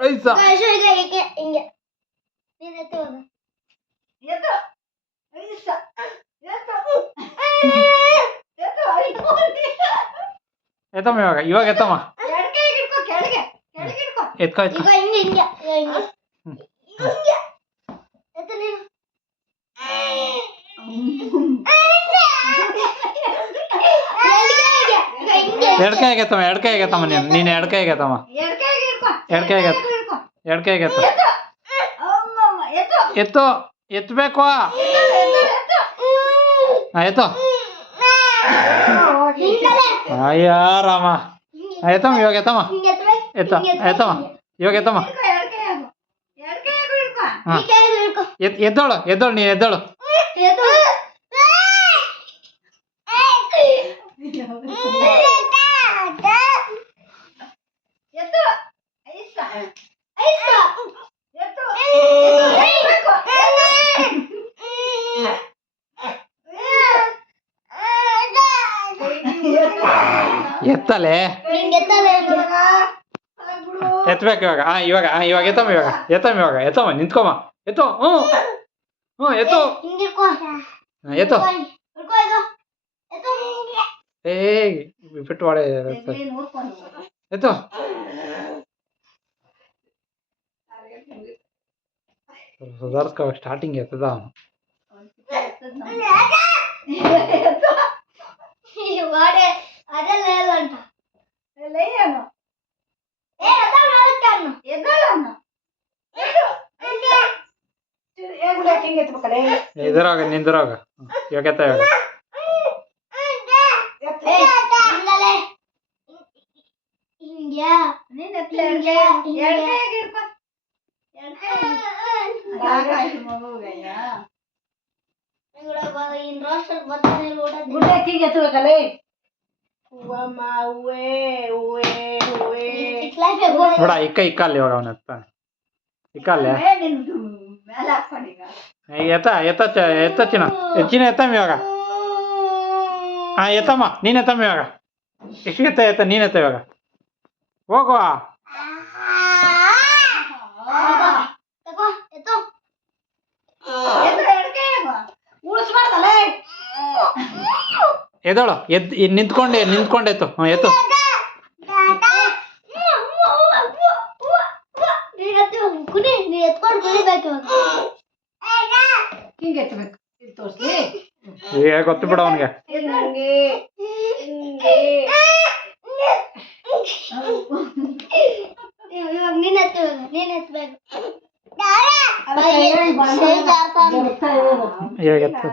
ಐಸ ಹಿಂಗೆ ನೀನ್ ಎತ್ತು ಎತ್ತು ಐಸ ಎತ್ತಮ್ಮ ಇವಾಗ ಎತ್ತಮ್ಮ ಎತ್ಕೊ ಎತ್ಕೊ ಈಗ ಹಿಂಗೆ ಹಿಂಗೆ ಹಿಂಗೆ ಹಿಂಗೆ ಎತ್ತು ನೀನು ಎಡ್ಕಾಯಿಗೆ ಎತ್ತಮ್ಮ ನೀನು ಎಡ್ಕಾಯಿಗೆ ಎತ್ತಮ್ಮ ಎಡ್ಕಾಯಿಗೆ ಎತ್ತು ಎತ್ತು ಎತ್ತಬೇಕು ಎತ್ತು ಅಯ್ಯ ರಾಮ ಎತ್ತಮ್ಮ ಇವಾಗ ಎತ್ತಮ್ಮ ಎತ್ತಮ್ಮ ಇವಾಗ ಎತ್ತಮ್ಮ ಹಾಂ ಎದ್ದೋಳು ನೀನು ಎದ್ದೋಳು ಎತ್ತಲೆ ಎತ್ತಬೇಕು ಇವಾಗ ಎತ್ತಮ್ಮ ನಿಂತ್ಕೊಮ್ಮ ಎತ್ತು ಹ್ಞೂ ಎತ್ತು ಎತ್ತು ಏ ಬಿಟ್ಟು ಮಾಡೆ ಎತ್ತು ಸುಧಾರಿಸ್ಕೊ ಸ್ಟಾರ್ಟಿಂಗ್ ಎತ್ತದ ಅವನು ಎದುರಾಗ ನಿಂದಿರಾಗ ಇವಾಗ ಎತ್ತ ಇವಾಗ ನೋಡ ಇಕ್ಕಲ್ಲಿ ಇವಾಗ ಅವನ ಇಕ್ಕಲ್ಲೇ ಎತ್ತ ಚಿನ್ನ ಎತ್ತಮ್ಮ ಇವಾಗ ಹಾಂ ಎತ್ತಮ್ಮ ನೀನು ಎತ್ತಮ್ಮ ಇವಾಗ ಎಷ್ಟು ಎತ್ತ ನೀನು ಎತ್ತ ಇವಾಗ ಹೋಗುವ ಎದಳು ನಿಂತ್ಕೊಂಡೆ ಎತ್ತು ಹಾಂ ಎತ್ತು ಈಗ ಗೊತ್ತು ಬಿಡ ಅವನಿಗೆ ಈಗ ಎತ್ತು